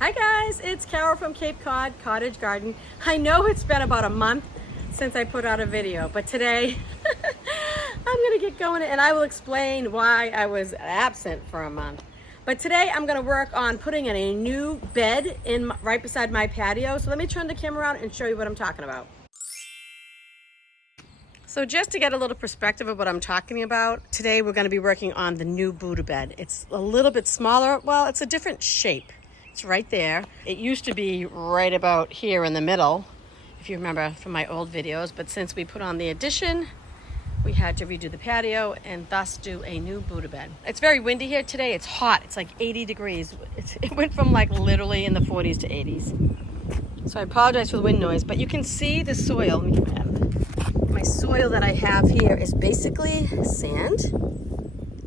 Hi guys, it's Carol from Cape Cod Cottage Garden. I know it's been about a month since I put out a video, but today I'm gonna get going and I will explain why I was absent for a month. But today I'm gonna work on putting in a new bed in right beside my patio. So let me turn the camera around and show you what I'm talking about. So just to get a little perspective of what I'm talking about, today we're gonna be working on the new Buddha bed. It's a little bit smaller. Well, it's a different shape. It's right there. It used to be right about here in the middle, if you remember from my old videos, but since we put on the addition, we had to redo the patio and thus do a new Buddha bed. It's very windy here today. It's hot. It's like 80 degrees. It went from like literally in the 40s to 80s. So I apologize for the wind noise, but you can see the soil. Let me get that. My soil that I have here is basically sand.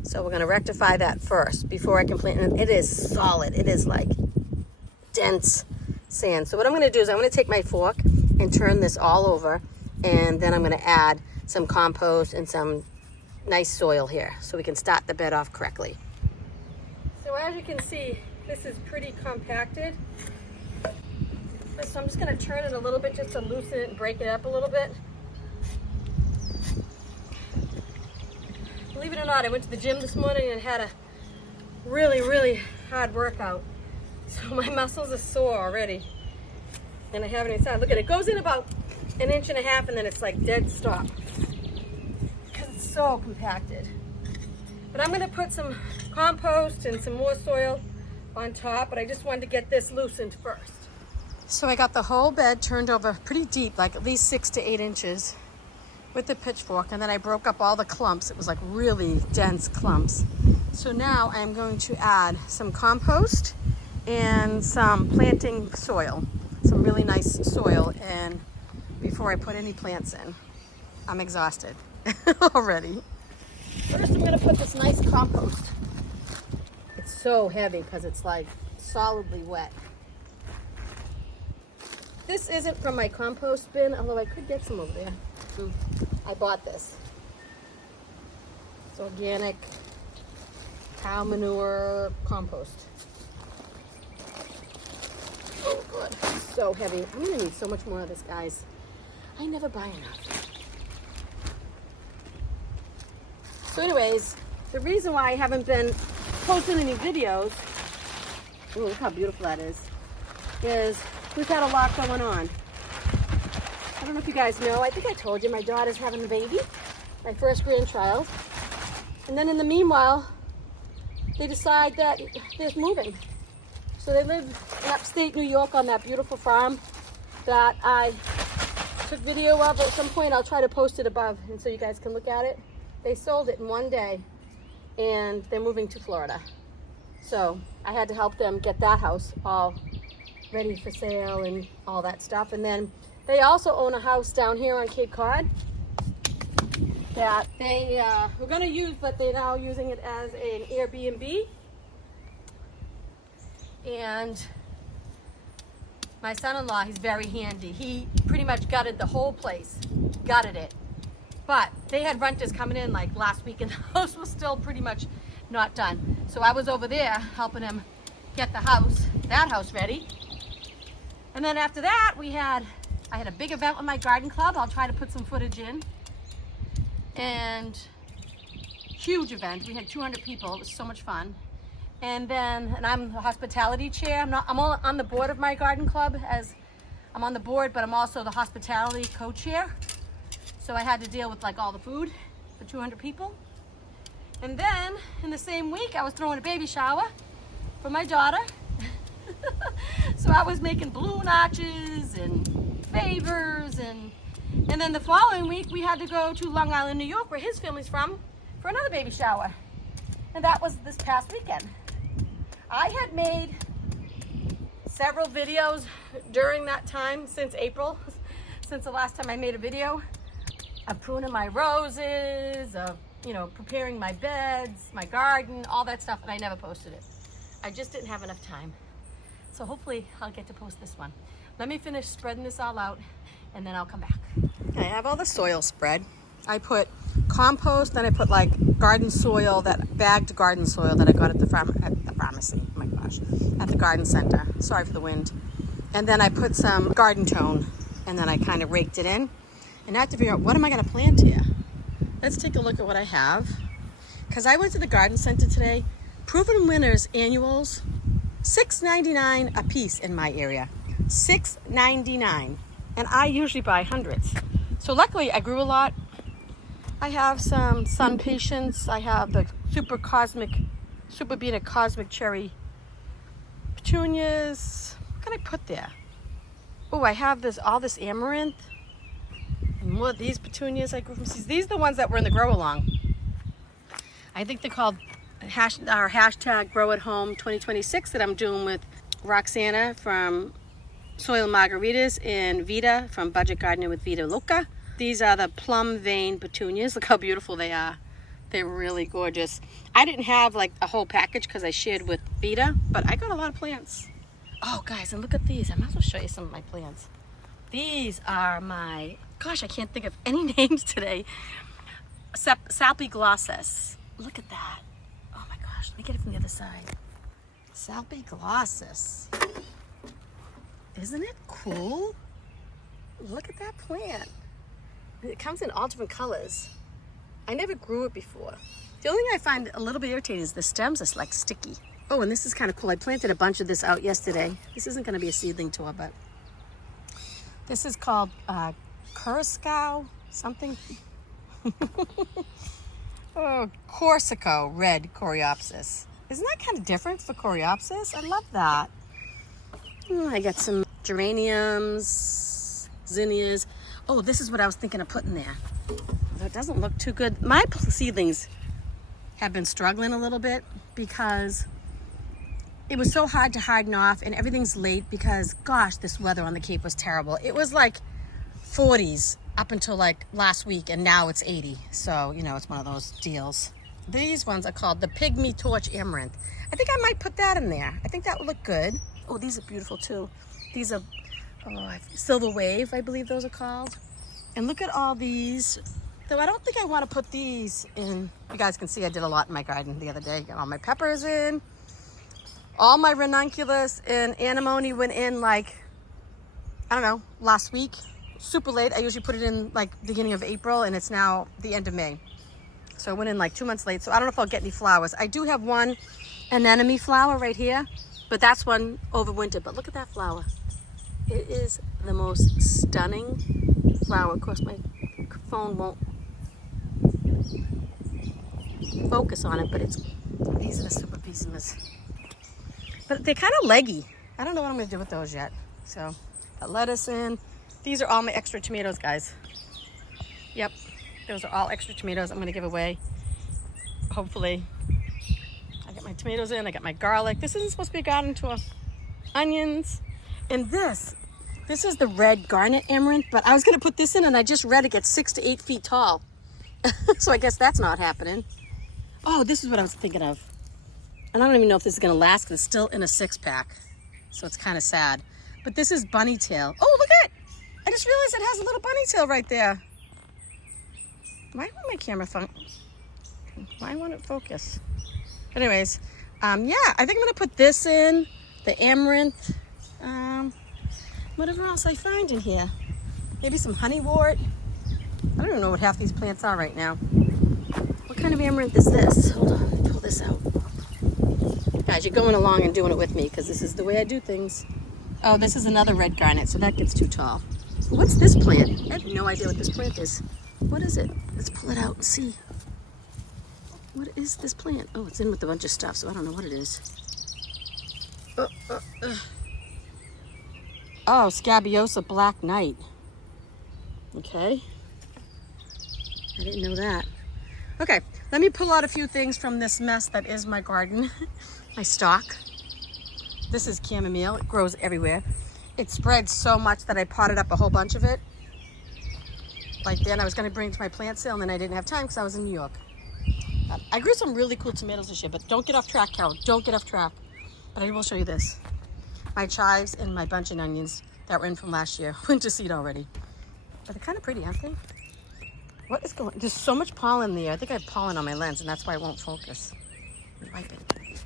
So we're gonna rectify that first before I can plant. And it is solid. It is like dense sand. So what I'm going to do is I'm going to take my fork and turn this all over, and then I'm going to add some compost and some nice soil here so we can start the bed off correctly. So as you can see, this is pretty compacted. So I'm just going to turn it a little bit just to loosen it and break it up a little bit. Believe it or not, I went to the gym this morning and had a really hard workout. So my muscles are sore already, and I haven't even started. Look at it, goes in about 1.5 inches and then it's like dead stop because it's so compacted. But I'm going to put some compost and some more soil on top, but I just wanted to get this loosened first. So I got the whole bed turned over pretty deep, like at least 6 to 8 inches with the pitchfork, and then I broke up all the clumps. It was like really dense clumps. So now I'm going to add some compost and some planting soil, some really nice soil, and before I put any plants in. I'm exhausted already. First I'm going to put this nice compost. It's so heavy because it's like solidly wet. This isn't from my compost bin, although I could get some over there. I bought this. It's organic cow manure compost. Oh good, it's so heavy. I'm gonna need so much more of this, guys. I never buy enough. So anyways, the reason why I haven't been posting any videos, ooh, look how beautiful that is we've had a lot going on. I don't know if you guys know, I think I told you my daughter's having a baby, my first grandchild. And then in the meanwhile, they decide that they're moving. So they live in upstate New York on that beautiful farm that I took video of. At some point I'll try to post it above and so you guys can look at it. They sold it in one day and they're moving to Florida. So I had to help them get that house all ready for sale and all that stuff. And then they also own a house down here on Cape Cod that they were gonna use, but they're now using it as an Airbnb. And my son-in-law, he's very handy. He pretty much gutted the whole place, gutted it. But they had renters coming in like last week and the house was still pretty much not done. So I was over there helping him get that house ready. And then after that, I had a big event with my garden club. I'll try to put some footage in. And huge event. We had 200 people. It was so much fun. And I'm the hospitality chair. I'm on the board of my garden club, as I'm on the board, but I'm also the hospitality co-chair. So I had to deal with like all the food for 200 people. And then in the same week, I was throwing a baby shower for my daughter. So I was making balloon arches and favors, and then the following week we had to go to Long Island, New York, where his family's from, for another baby shower. And that was this past weekend. I had made several videos during that time since April, since the last time I made a video, of pruning my roses, of, preparing my beds, my garden, all that stuff, and I never posted it. I just didn't have enough time. So hopefully I'll get to post this one. Let me finish spreading this all out and then I'll come back. I have all the soil spread. I put compost, then I put like garden soil, that bagged garden soil that I got at the pharmacy, oh my gosh, at the garden center. Sorry for the wind. And then I put some garden tone, and then I kind of raked it in. And I have to figure out, what am I gonna plant here? Let's take a look at what I have. Because I went to the garden center today. Proven winners annuals, $6.99 a piece in my area. $6.99. And I usually buy hundreds. So luckily I grew a lot. I have some sun patience. I have the super being a cosmic cherry petunias. What can I put there? Oh, I have all this amaranth. And more of these petunias I grew from seeds. These are the ones that were in the grow along. I think they're called our hashtag Grow at Home 2026 that I'm doing with Roxana from Soil Margaritas and Vita from Budget Gardening with Vita Loca. These are the plum vein petunias. Look how beautiful they are. They're really gorgeous. I didn't have like a whole package because I shared with Vita, but I got a lot of plants. Oh guys, and look at these. I might as well show you some of my plants. These are my, gosh, I can't think of any names today. Salpiglossus. Look at that. Oh my gosh, let me get it from the other side. Salpiglossus. Isn't it cool? Look at that plant. It comes in all different colors. I never grew it before. The only thing I find a little bit irritating is the stems are like sticky. Oh, and this is kind of cool. I planted a bunch of this out yesterday. This isn't going to be a seedling tour, but this is called Curacao something. Oh, Corsico red coreopsis. Isn't that kind of different for coreopsis? I love that. I got some geraniums, zinnias. Oh, this is what I was thinking of putting there. Although it doesn't look too good. My seedlings have been struggling a little bit because it was so hard to harden off, and everything's late because, gosh, this weather on the Cape was terrible. It was like 40s up until like last week, and now it's 80. So, you know, it's one of those deals. These ones are called the Pygmy Torch Amaranth. I think I might put that in there. I think that would look good. Oh, these are beautiful too. These are Silver Wave, I believe those are called. And look at all these. Though I don't think I want to put these in. You guys can see I did a lot in my garden the other day. Got all my peppers in. All my ranunculus and anemone went in like, I don't know, last week. Super late. I usually put it in like beginning of April, and it's now the end of May. So I went in like 2 months late. So I don't know if I'll get any flowers. I do have one anemone flower right here, but that's one overwintered. But look at that flower. It is the most stunning flower. Of course, my phone won't focus on it, but these are the super pessimas. But they're kind of leggy. I don't know what I'm going to do with those yet. So, got lettuce in. These are all my extra tomatoes, guys. Yep, those are all extra tomatoes I'm going to give away. Hopefully. I got my tomatoes in. I got my garlic. This isn't supposed to be a garden tour. Onions. And this is the red garnet amaranth, but I was going to put this in, and I just read it gets 6 to 8 feet tall. So I guess that's not happening. Oh, this is what I was thinking of. And I don't even know if this is going to last because it's still in a 6-pack. So it's kind of sad. But this is bunny tail. Oh, look at it. I just realized it has a little bunny tail right there. Why won't my camera why won't it focus? Anyways, yeah, I think I'm going to put this in, the amaranth, whatever else I find in here. Maybe some honeywort. I don't even know what half these plants are right now. What kind of amaranth is this? Hold on, let me pull this out. Guys, you're going along and doing it with me because this is the way I do things. Oh, this is another red garnet, so that gets too tall. What's this plant? I have no idea what this plant is. What is it? Let's pull it out and see. What is this plant? Oh, it's in with a bunch of stuff, so I don't know what it is. Oh, Scabiosa Black Knight. Okay. I didn't know that. Okay, let me pull out a few things from this mess that is my garden. My stock. This is chamomile. It grows everywhere. It spread so much that I potted up a whole bunch of it. Like then I was going to bring it to my plant sale, and then I didn't have time because I was in New York. I grew some really cool tomatoes this year, but don't get off track, Carol. Don't get off track. But I will show you this. My chives and my bunch of onions that were in from last year went to seed already. But they're kind of pretty, aren't they? What is going? There's so much pollen there. I think I have pollen on my lens, and that's why it won't focus. Wipe it. Let's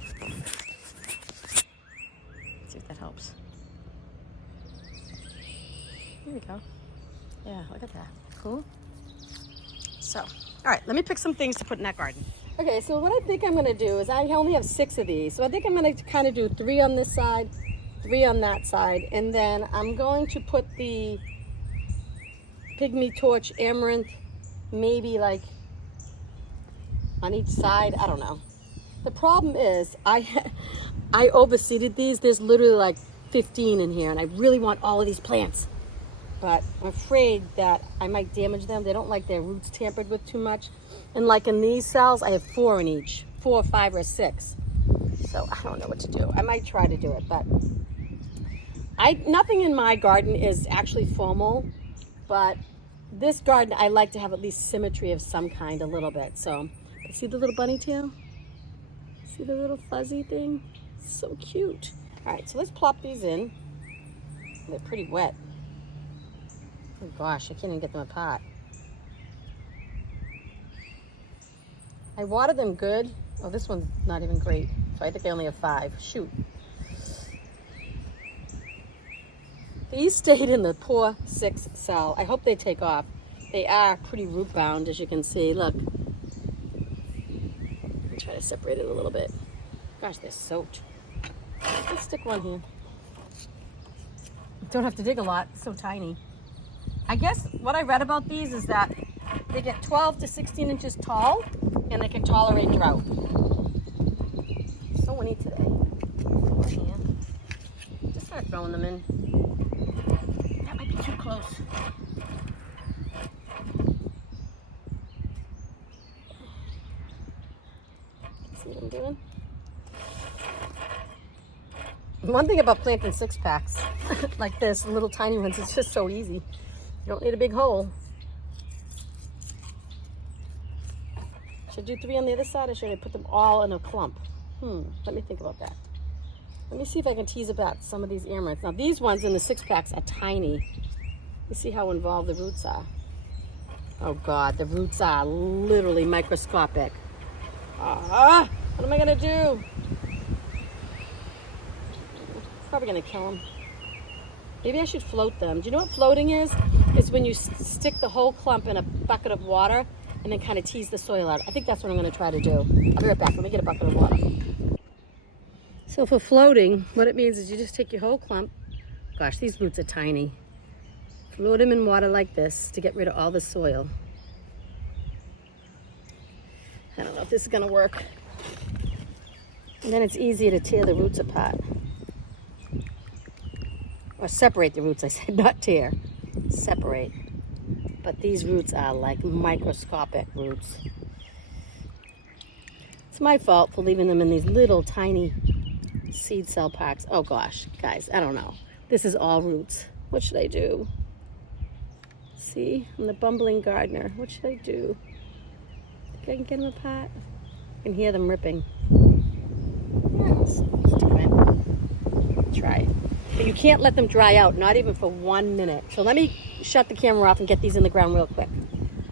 see if that helps. Here we go. Yeah, look at that. Cool. So, all right, let me pick some things to put in that garden. Okay, so what I think I'm going to do is I only have 6 of these. So I think I'm going to kind of do 3 on this side, 3 on that side, and then I'm going to put the pygmy torch amaranth maybe like on each side. I don't know. The problem is I overseeded these. There's literally like 15 in here, and I really want all of these plants. But I'm afraid that I might damage them. They don't like their roots tampered with too much. And like in these cells, I have 4 in each, 4, 5, or 6. So I don't know what to do. I might try to do it, but nothing in my garden is actually formal, but this garden, I like to have at least symmetry of some kind a little bit. So see the little bunny tail? See the little fuzzy thing? So cute. All right, so let's plop these in. They're pretty wet. Oh gosh, I can't even get them apart. I water them good. Oh, this one's not even great. So I think I only have 5. Shoot. These stayed in the poor 6 cell. I hope they take off. They are pretty root bound, as you can see. Look. I'll try to separate it a little bit. Gosh, they're soaked. Let's stick one here. Don't have to dig a lot. It's so tiny. I guess what I read about these is that they get 12 to 16 inches tall and they can tolerate drought. So windy today. Yeah. Just start throwing them in. That might be too close. See what I'm doing? One thing about planting 6-packs like this, little tiny ones, it's just so easy. You don't need a big hole. Should I do 3 on the other side, or should I put them all in a clump? Let me think about that. Let me see if I can tease about some of these amaranths. Now these ones in the 6-packs are tiny. You see how involved the roots are. Oh God, the roots are literally microscopic. What am I gonna do? Probably gonna kill them. Maybe I should float them. Do you know what floating is? It's when you stick the whole clump in a bucket of water and then kind of tease the soil out. I think that's what I'm going to try to do. I'll be right back. Let me get a bucket of water. So for floating, what it means is you just take your whole clump. Gosh, these roots are tiny. Float them in water like this to get rid of all the soil. I don't know if this is going to work. And then it's easier to tear the roots apart. Or separate the roots, I said, not tear. Separate. But these roots are like microscopic roots. It's my fault for leaving them in these little tiny seed cell packs. Oh gosh, guys, I don't know. This is all roots. What should I do? See, I'm the bumbling gardener. What should I do? Think I can get them apart? I can hear them ripping. Yeah, let's stick them in. Try it. But you can't let them dry out, not even for 1 minute. So let me shut the camera off and get these in the ground real quick.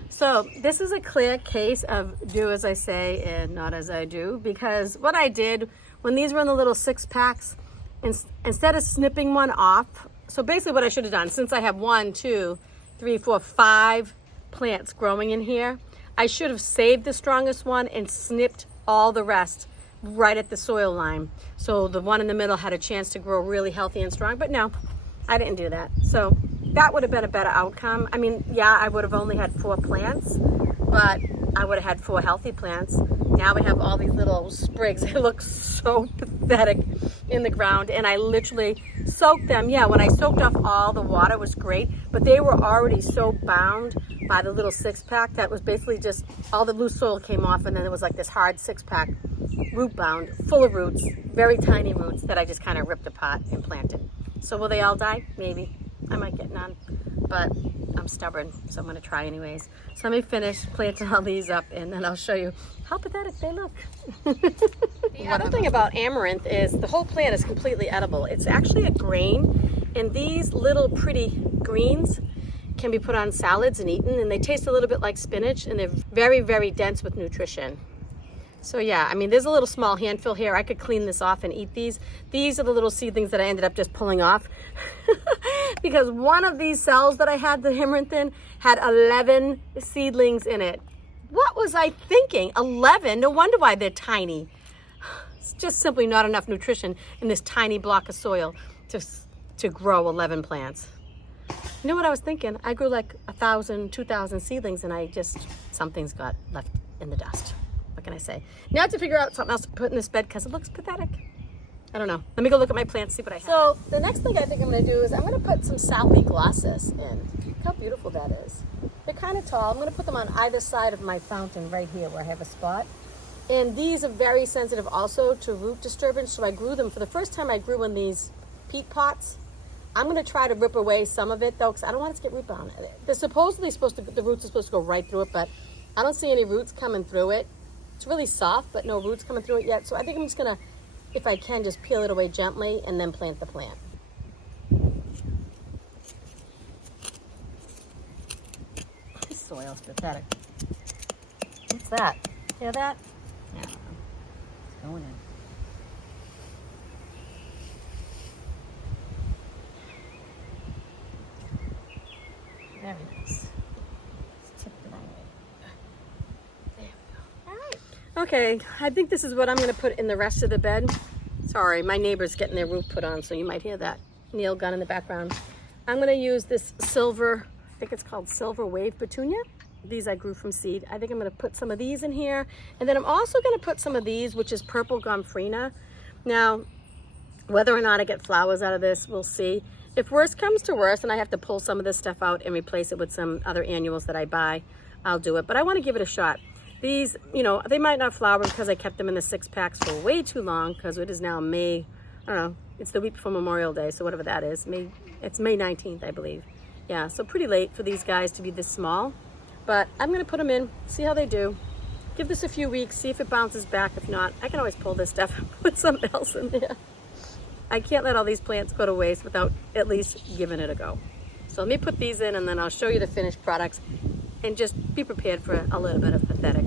So this is a clear case of do as I say and not as I do, because what I did when these were in the little 6-packs, instead of snipping one off, so basically what I should have done, since I have 1, 2, 3, 4, 5 plants growing in here, I should have saved the strongest one and snipped all the rest right at the soil line. So the one in the middle had a chance to grow really healthy and strong, but no, I didn't do that. So that would have been a better outcome. I mean, yeah, I would have only had 4 plants, but I would have had 4 healthy plants. Now we have all these little sprigs. They look so pathetic in the ground, and I literally soaked them. Yeah, when I soaked off all the water, it was great, but they were already so bound by the little 6-pack that was basically just all the loose soil came off, and then it was like this hard 6-pack root bound, full of roots, very tiny roots that I just kind of ripped apart and planted. So will they all die? Maybe. I might get none, but I'm stubborn, so I'm going to try anyways. So let me finish planting all these up, and then I'll show you how pathetic they look. The other thing about amaranth is the whole plant is completely edible. It's actually a grain, and these little pretty greens can be put on salads and eaten, and they taste a little bit like spinach, and they're very, very dense with nutrition. So yeah, I mean, there's a little small handful here. I could clean this off and eat these. These are the little seedlings that I ended up just pulling off because one of these cells that I had, the hemorrhage in, had 11 seedlings in it. What was I thinking? 11? No wonder why they're tiny. It's just simply not enough nutrition in this tiny block of soil to grow 11 plants. You know what I was thinking? I grew like 1,000, 2,000 seedlings, and some things got left in the dust. What can I say? Now I have to figure out something else to put in this bed because it looks pathetic. I don't know. Let me go look at my plants, see what I have. So the next thing I think I'm going to do is I'm going to put some salpiglosis in. Look how beautiful that is. They're kind of tall. I'm going to put them on either side of my fountain right here where I have a spot. And these are very sensitive also to root disturbance. So I grew them. For the first time I grew in these peat pots. I'm going to try to rip away some of it though because I don't want it to get root bound. They're supposedly the roots are supposed to go right through it, but I don't see any roots coming through it. It's really soft, but no roots coming through it yet. So I think I'm just gonna, if I can, just peel it away gently and then plant the plant. This soil's pathetic. What's that? Hear that? Yeah, it's going in. Very nice. Okay, I think this is what I'm going to put in the rest of the bed. Sorry, my neighbor's getting their roof put on, so you might hear that nail gun in the background. I'm going to use this silver, I think it's called silver wave petunia. These I grew from seed. I think I'm going to put some of these in here. And then I'm also going to put some of these, which is purple gomphrena. Now, whether or not I get flowers out of this, we'll see. If worse comes to worse and I have to pull some of this stuff out and replace it with some other annuals that I buy, I'll do it. But I want to give it a shot. These, you know, they might not flower because I kept them in the 6-packs for way too long because it is now May, I don't know, it's the week before Memorial Day, so whatever that is. It's May 19th, I believe. Yeah, so pretty late for these guys to be this small. But I'm going to put them in, see how they do. Give this a few weeks, see if it bounces back. If not, I can always pull this stuff and put something else in there. I can't let all these plants go to waste without at least giving it a go. So let me put these in and then I'll show you the finished products. And just be prepared for a little bit of pathetic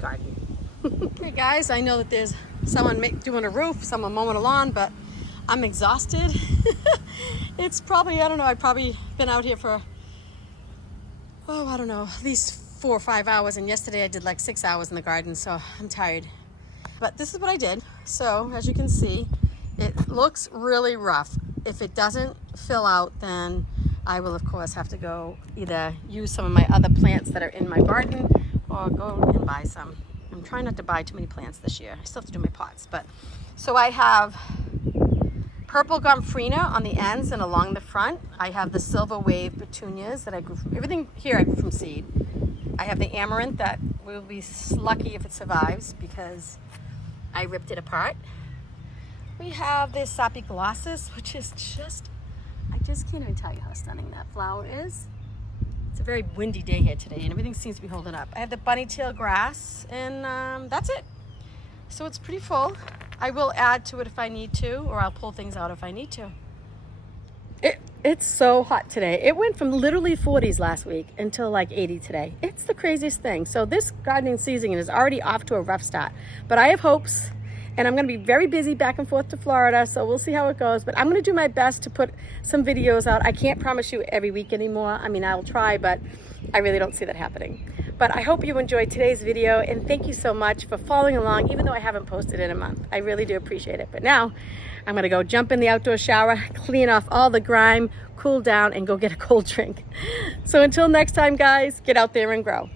garden. Hey guys, I know that there's someone doing a roof, someone mowing a lawn, but I'm exhausted. It's probably, I don't know, I've probably been out here for, I don't know, at least 4 or 5 hours. And yesterday I did like 6 hours in the garden, so I'm tired. But this is what I did. So as you can see, it looks really rough. If it doesn't fill out, then I will, of course, have to go either use some of my other plants that are in my garden or go and buy some. I'm trying not to buy too many plants this year. I still have to do my pots. But so I have purple gomphrena on the ends and along the front. I have the silver wave petunias that I grew from, everything here I grew from seed. I have the amaranth that will be lucky if it survives because I ripped it apart. We have this sapiglosis, which is I just can't even tell you how stunning that flower is. It's a very windy day here today and everything seems to be holding up. I have the bunny tail grass and that's it. So it's pretty full. I will add to it if I need to, or I'll pull things out if I need to. It's so hot today. It went from literally 40s last week until like 80 today. It's the craziest thing. So this gardening season is already off to a rough start, but I have hopes. And I'm going to be very busy back and forth to Florida, so we'll see how it goes. But I'm going to do my best to put some videos out. I can't promise you every week anymore. I mean, I'll try, but I really don't see that happening. But I hope you enjoyed today's video, and thank you so much for following along, even though I haven't posted in a month. I really do appreciate it. But now I'm going to go jump in the outdoor shower, clean off all the grime, cool down, and go get a cold drink. So until next time, guys, get out there and grow.